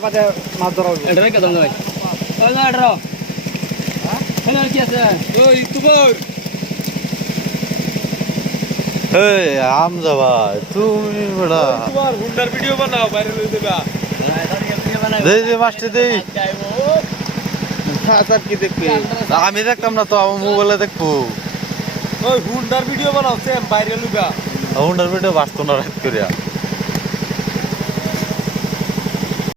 মাছ ধরা হইব। এটা রেখে দাও ভাই। ওই না এটা। হ্যাঁ কি আছে? ওই তুবর এই হামজা ভাই তুমি বড়া তোমার হুন্ডার ভিডিও বানাও ভাইরাল হয়ে যাবে। দে দে মাছটা দে স্যার কি দেখবি আমি দেখতাম না তো আমার মোবাইলে দেখবো ওই হুন্ডার ভিডিও বানাও সেম ভাইরাল হইবা। হুন্ডার ভিডিও বাঁচতো না রাত করিয়া